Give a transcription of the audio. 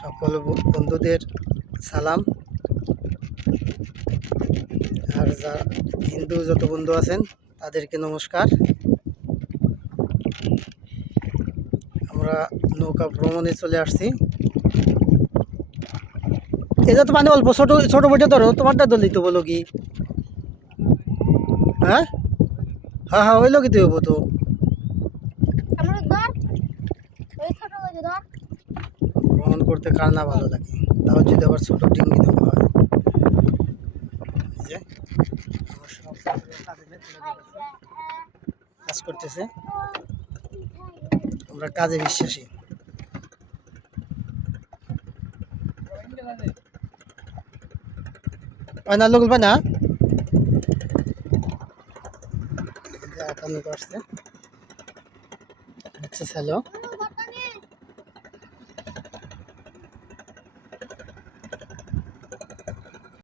সকল বন্ধুদের সালাম। আর যা হিন্দু যত বন্ধু আছেন তাদেরকে নমস্কার। আমরা নৌকা ভ্রমণে চলে আসছি। এটা তো মানে অল্প ছোট ছোট বইটা ধরো, তোমারটা ধরলি তো বলো কি? হ্যাঁ হ্যাঁ হ্যাঁ, ওই লোকই তো হবো তো। ভ্রমণ করতে কার না ভালো লাগে, তাও যদি আবার ছোট ডিঙ্গি নেওয়া হয়। যে আমার সব কাজ করতেছে, আমরা কাজে বিশ্বাসী। না লোক না আসছে, হ্যালো।